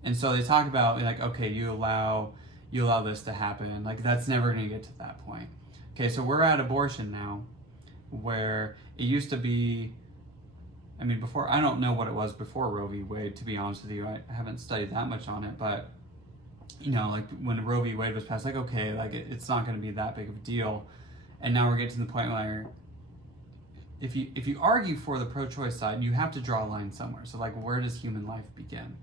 And so they talk about, like, okay, you allow this to happen. Like, that's never going to get to that point. Okay, so we're at abortion now, where it used to be, I mean, before, I don't know what it was before Roe v. Wade, to be honest with you. I haven't studied that much on it, but, you know, like, when Roe v. Wade was passed, like, okay, like, it's not going to be that big of a deal. And now we're getting to the point where if you argue for the pro-choice side, you have to draw a line somewhere. So, like, where does human life begin?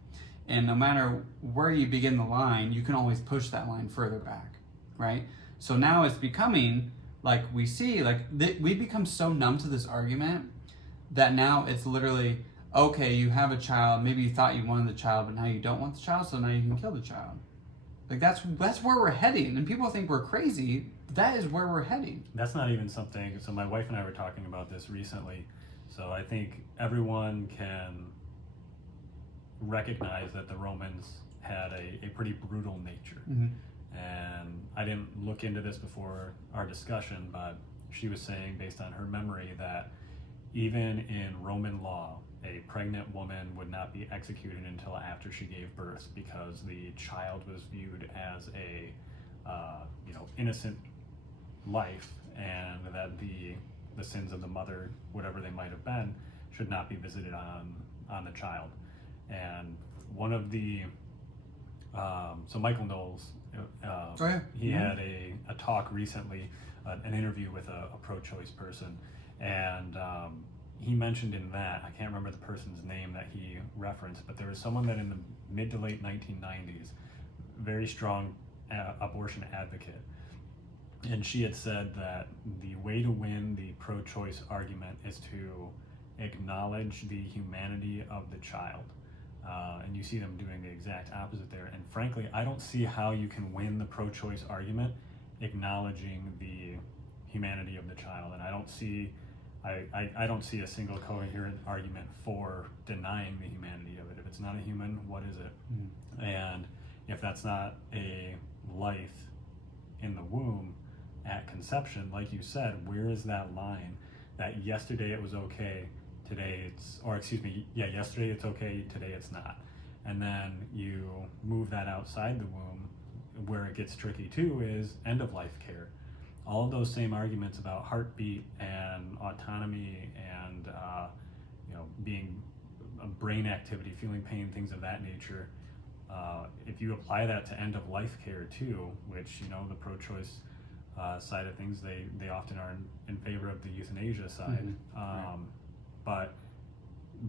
And no matter where you begin the line, you can always push that line further back, right? So now it's becoming, like, we see, like, we become so numb to this argument that now it's literally, okay, you have a child, maybe you thought you wanted the child, but now you don't want the child, so now you can kill the child. Like, that's where we're heading, and people think we're crazy. That is where we're heading. That's not even something, so my wife and I were talking about this recently, so I think everyone can recognize that the Romans had a pretty brutal nature. Mm-hmm. And I didn't look into this before our discussion, but she was saying, based on her memory, that even in Roman law, a pregnant woman would not be executed until after she gave birth, because the child was viewed as a innocent life, and that the sins of the mother, whatever they might have been, should not be visited on the child. And one of the so Michael Knowles, he had a talk recently, an interview with a pro-choice person, and he mentioned in that, I can't remember the person's name that he referenced, but there was someone that in the mid to late 1990s, very strong abortion advocate, and she had said that the way to win the pro-choice argument is to acknowledge the humanity of the child. And you see them doing the exact opposite there. And frankly, I don't see how you can win the pro-choice argument acknowledging the humanity of the child. And I don't see a single coherent argument for denying the humanity of it. If it's not a human, what is it? Mm-hmm. And if that's not a life in the womb at conception, like you said, where is that line that yesterday it was okay, yesterday it's okay, today it's not. And then you move that outside the womb. Where it gets tricky too is end of life care. All of those same arguments about heartbeat and autonomy and being brain activity, feeling pain, things of that nature. If you apply that to end of life care too, which the pro-choice side of things, they often are in favor of the euthanasia side. Mm-hmm. Right. But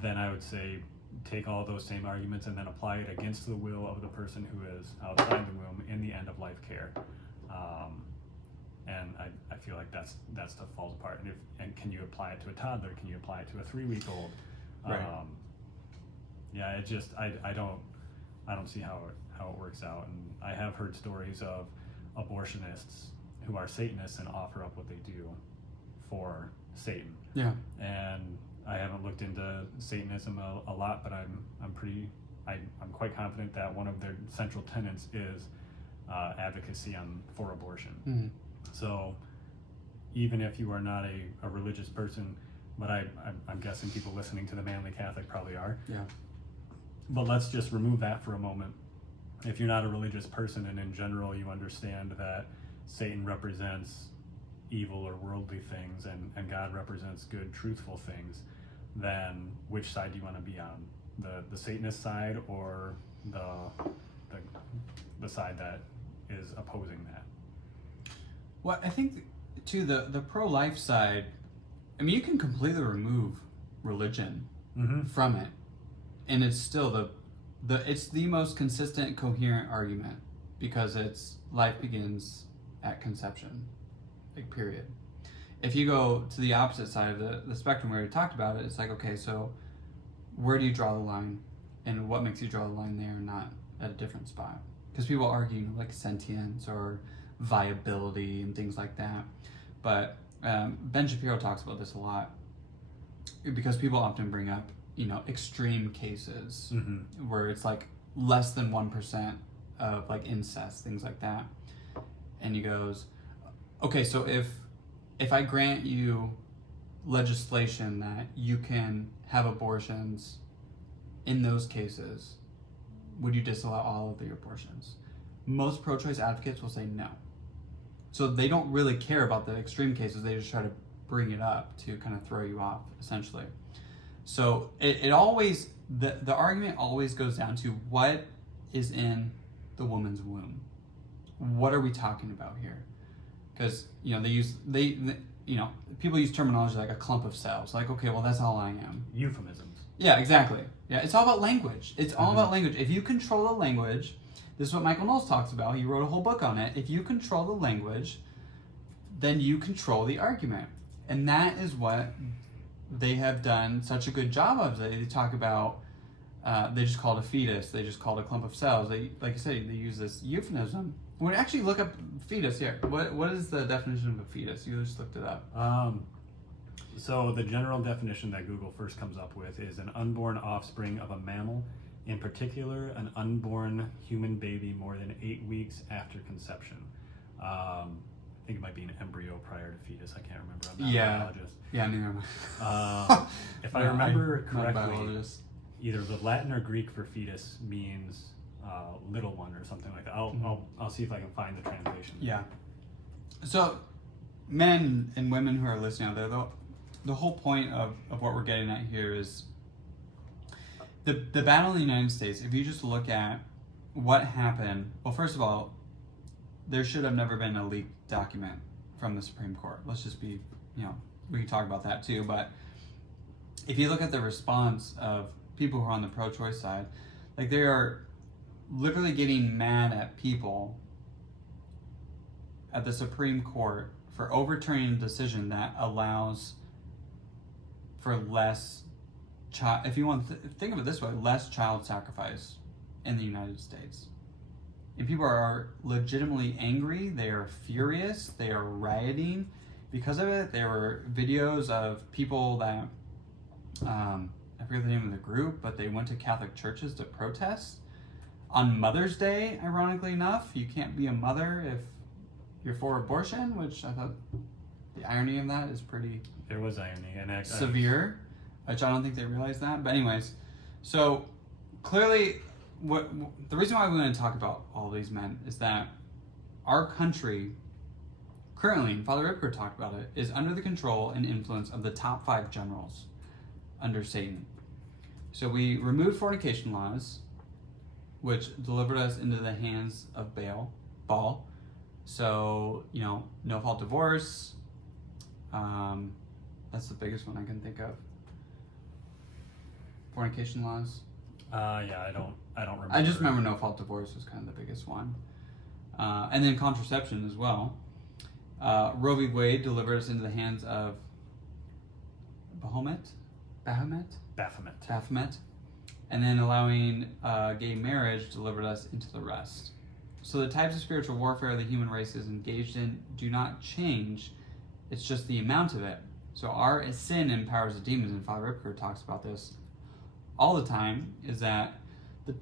then I would say take all those same arguments and then apply it against the will of the person who is outside the womb in the end of life care. And I feel like that's stuff falls apart. And can you apply it to a toddler? Can you apply it to a 3-week-old? Right. I don't see how it works out. And I have heard stories of abortionists who are Satanists and offer up what they do for Satan. Yeah. And I haven't looked into Satanism a lot, but I'm quite confident that one of their central tenets is advocacy for abortion. Mm-hmm. So even if you are not a religious person, but I'm guessing people listening to The Manly Catholic probably are. Yeah. But let's just remove that for a moment. If you're not a religious person and in general you understand that Satan represents evil or worldly things and God represents good, truthful things, then which side do you want to be on? The Satanist side or the side that is opposing that? Well, I think to the pro-life side, I mean, you can completely remove religion mm-hmm. from it, and it's still it's the most consistent, coherent argument, because it's life begins at conception, like, period. If you go to the opposite side of the spectrum where we talked about it, it's like, okay, so where do you draw the line, and what makes you draw the line there and not at a different spot? Because people argue like sentience or viability and things like that. But Ben Shapiro talks about this a lot, because people often bring up, extreme cases mm-hmm. where it's like less than 1% of like incest, things like that. And he goes, okay, so if if I grant you legislation that you can have abortions in those cases, would you disallow all of the abortions? Most pro-choice advocates will say no. So they don't really care about the extreme cases. They just try to bring it up to kind of throw you off, essentially. So it always, the argument always goes down to what is in the woman's womb. What are we talking about here? Because, people use terminology like a clump of cells. Like, okay, well, that's all I am. Euphemisms. Yeah, exactly. Yeah, it's all about language. It's all about language. If you control the language, this is what Michael Knowles talks about. He wrote a whole book on it. If you control the language, then you control the argument. And that is what they have done such a good job of. They talk about, they just call it a fetus. They just call it a clump of cells. They, like you said, they use this euphemism. When we actually look up fetus here, what is the definition of a fetus? You just looked it up. So the general definition that Google first comes up with is an unborn offspring of a mammal, in particular an unborn human baby more than 8 weeks after conception. I think it might be an embryo prior to fetus. I can't remember. I'm not a biologist. Yeah, neither am I. If I remember correctly, biologist. Either the Latin or Greek for fetus means little one or something like that. I'll see if I can find the translation. Yeah. So, men and women who are listening out there, the whole point of what we're getting at here is the battle in the United States. If you just look at what happened, well, first of all, there should have never been a leaked document from the Supreme Court. Let's just be, we can talk about that too. But if you look at the response of people who are on the pro-choice side, like they are literally getting mad at people at the Supreme Court for overturning a decision that allows for less child, if you want to think of it this way, less child sacrifice in the United States. And people are legitimately angry. They are furious. They are rioting because of it. There were videos of people that, I forget the name of the group, but they went to Catholic churches to protest. On Mother's Day, ironically enough, you can't be a mother if you're for abortion, which I thought the irony of that is pretty There was irony and severe, which I don't think they realized that. But anyways, so clearly, the reason why we want to talk about all these men is that our country currently, and Father Ripker talked about it, is under the control and influence of the top 5 generals under Satan. So we removed fornication laws, which delivered us into the hands of Baal. So, no fault divorce. That's the biggest one I can think of. Fornication laws. I don't remember. I just remember no fault divorce was kind of the biggest one. And then contraception as well. Roe v. Wade delivered us into the hands of Baphomet. And then allowing gay marriage delivered us into the rest. So the types of spiritual warfare the human race is engaged in do not change. It's just the amount of it. So our sin empowers the demons, and Father Ripker talks about this all the time, is that the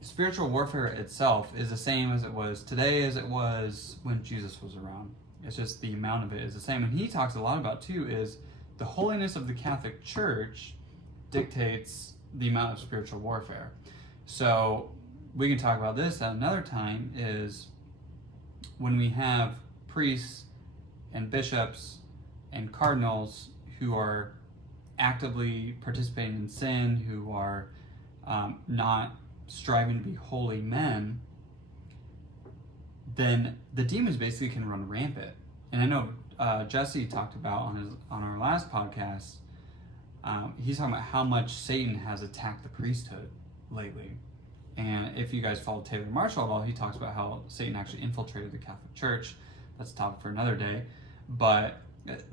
spiritual warfare itself is the same as it was today as it was when Jesus was around. It's just the amount of it is the same. And he talks a lot about, too, is the holiness of the Catholic Church dictates the amount of spiritual warfare. So we can talk about this at another time, is when we have priests and bishops and cardinals who are actively participating in sin, who are not striving to be holy men, then the demons basically can run rampant. And I know Jesse talked about on our last podcast, he's talking about how much Satan has attacked the priesthood lately. And if you guys follow Taylor Marshall at all, he talks about how Satan actually infiltrated the Catholic Church. That's a topic for another day. But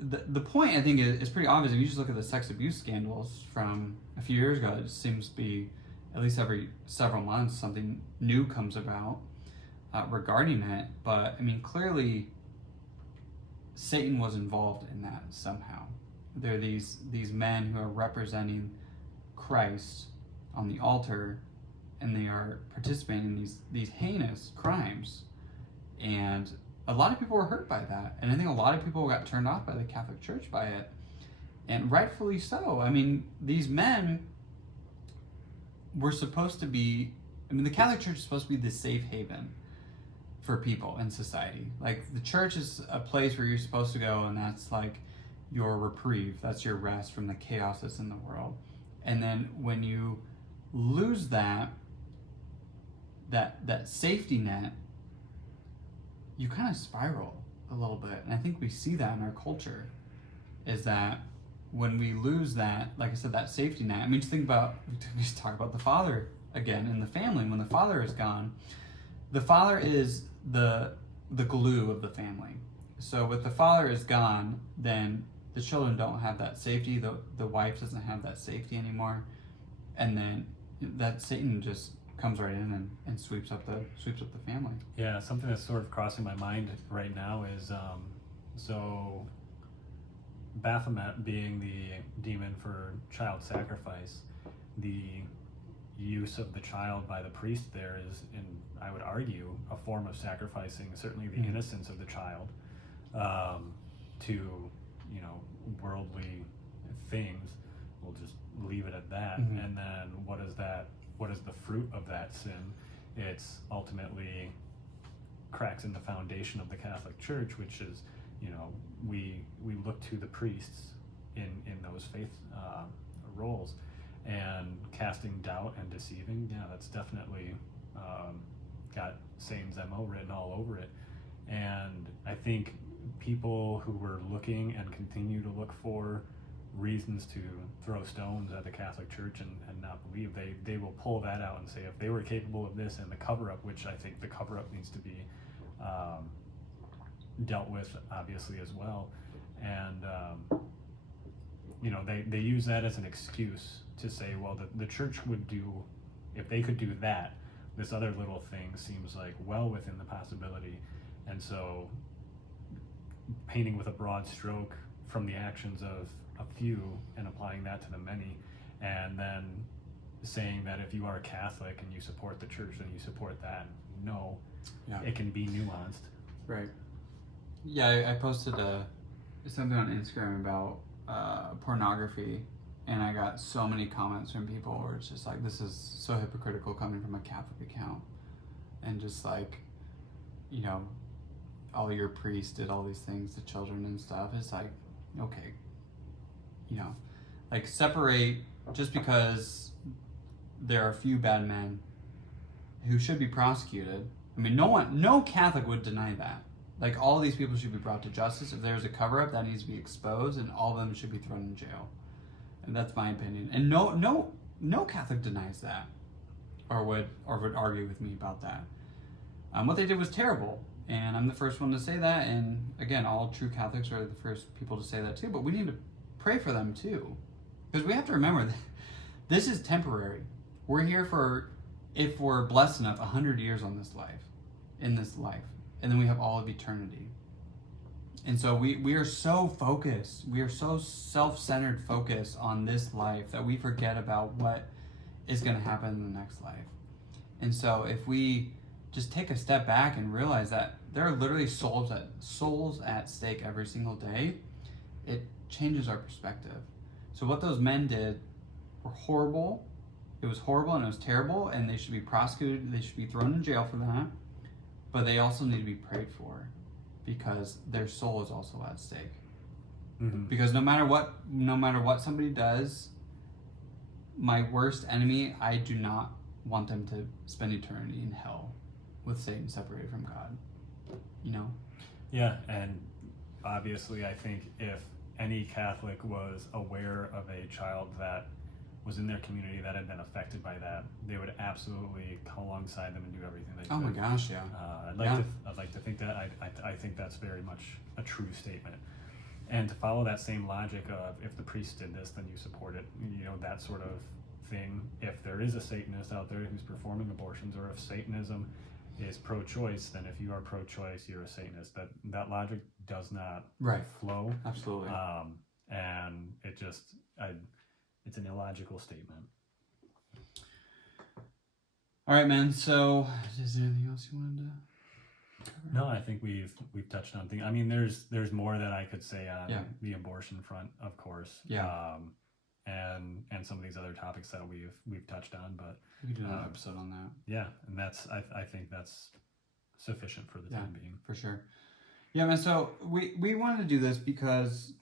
the point, I think, is pretty obvious. If you just look at the sex abuse scandals from a few years ago, it seems to be at least every several months something new comes about regarding it. But, I mean, clearly Satan was involved in that somehow. There are these men who are representing Christ on the altar, and they are participating in these heinous crimes. And a lot of people were hurt by that. And I think a lot of people got turned off by the Catholic Church by it. And rightfully so. I mean, these men were supposed to be, the Catholic Church is supposed to be the safe haven for people in society. Like, the church is a place where you're supposed to go, and that's like your reprieve. That's your rest from the chaos that's in the world. And then when you lose that safety net, you kind of spiral a little bit. And I think we see that in our culture, is that when we lose that, like I said, that safety net. I mean, just talk about the father again in the family. When the father is gone, the father is the glue of the family. So if the father is gone, then the children don't have that safety. The wife doesn't have that safety anymore, and then that Satan just comes right in and sweeps up the family. Yeah, something that's sort of crossing my mind right now is so Baphomet being the demon for child sacrifice, the use of the child by the priest there is, in I would argue, a form of sacrificing certainly the innocence of the child to, you know, worldly things. We'll just leave it at that. And then what is the fruit of that sin? It's ultimately cracks in the foundation of the Catholic Church, which is, you know, we look to the priests in those faith roles, and casting doubt and deceiving. Yeah, that's definitely got Satan's MO written all over it. And I think people who were looking and continue to look for reasons to throw stones at the Catholic Church and not believe, they will pull that out and say, if they were capable of this and the cover-up, which I think the cover-up needs to be dealt with obviously as well. And you know, they use that as an excuse to say, well, the church would do, if they could do that, this other little thing seems like well within the possibility. And so painting with a broad stroke from the actions of a few and applying that to the many, and then saying that if you are a Catholic and you support the church, then you support that. No, it can be nuanced. Right. Yeah, I posted something on Instagram about pornography, and I got so many comments from people where it's just like, this is so hypocritical coming from a Catholic account, and just like, you know, all your priests did all these things to children and stuff. It's like, okay, you know, like, separate, just because there are a few bad men who should be prosecuted. I mean, no Catholic would deny that. Like, all these people should be brought to justice. If there's a cover-up, that needs to be exposed, and all of them should be thrown in jail. And that's my opinion. And no Catholic denies that, or would argue with me about that. What they did was terrible, and I'm the first one to say that. And again, all true Catholics are the first people to say that too. But we need to pray for them too, because we have to remember that this is temporary. We're here for, if we're blessed enough, 100 years in this life, and then we have all of eternity. And so we are so focused, we are so self-centered focused on this life that we forget about what is going to happen in the next life. And so if we just take a step back and realize that there are literally souls at stake every single day, it changes our perspective. So what those men did were horrible. It was horrible and it was terrible, and they should be prosecuted. They should be thrown in jail for that. But they also need to be prayed for, because their soul is also at stake. Because no matter what somebody does, my worst enemy, I do not want them to spend eternity in hell with Satan separated from God. You know? Yeah, and obviously I think if any Catholic was aware of a child that was in their community that had been affected by that, they would absolutely come alongside them and do everything they could. Oh my gosh, yeah. I'd like to think that. I think that's very much a true statement. And to follow that same logic of, if the priest did this, then you support it, you know, that sort of thing. If there is a Satanist out there who's performing abortions, or if Satanism is pro-choice, then if you are pro-choice, you're a Satanist. That logic does not flow. Absolutely. And it just, it's an illogical statement. All right, man. So, is there anything else you wanted to No, I think we've touched on things. I mean, there's more that I could say on the abortion front, of course. Yeah. And some of these other topics that we've touched on, but we could do an episode on that. Yeah, and that's I think that's sufficient for the time being. For sure. Yeah, man. So we wanted to do this because,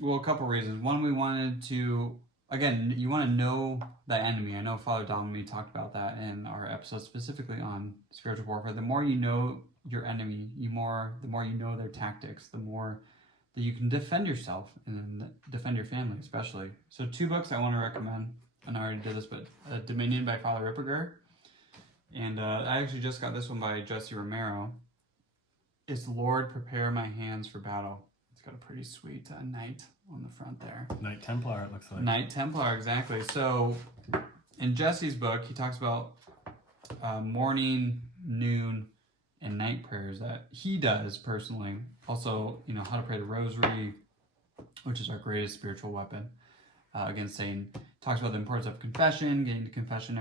well, a couple reasons. One, we wanted to, again, you want to know the enemy. I know Father Dom and me talked about that in our episode specifically on spiritual warfare. The more you know your enemy, the more you know their tactics, the more that you can defend yourself and defend your family, especially. So 2 books I want to recommend, and I already did this, but Dominion by Father Ripperger, and I actually just got this one by Jesse Romero. It's Lord, Prepare My Hands for Battle. It's got a pretty sweet knight on the front there. Knight Templar, it looks like. Knight Templar, exactly. So in Jesse's book, he talks about morning, noon, and night prayers that he does personally. Also, how to pray the rosary, which is our greatest spiritual weapon against Satan. Talks about the importance of confession, getting to confession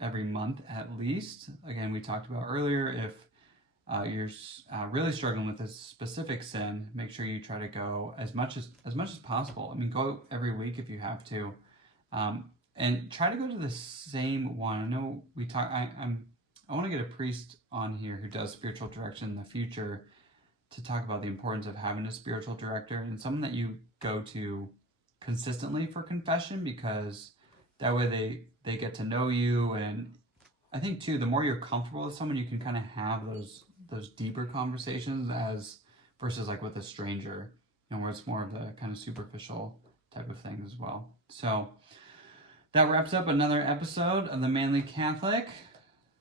every month at least. Again, we talked about earlier, if you're really struggling with this specific sin, make sure you try to go as much as possible. I mean, go every week if you have to, and try to go to the same one. I know we talk. I want to get a priest on here who does spiritual direction in the future to talk about the importance of having a spiritual director and someone that you go to consistently for confession, because that way they get to know you. And I think too, the more you're comfortable with someone, you can kind of have those deeper conversations versus like with a stranger, where it's more of the kind of superficial type of thing as well. So that wraps up another episode of The Manly Catholic.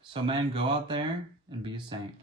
So man, go out there and be a saint.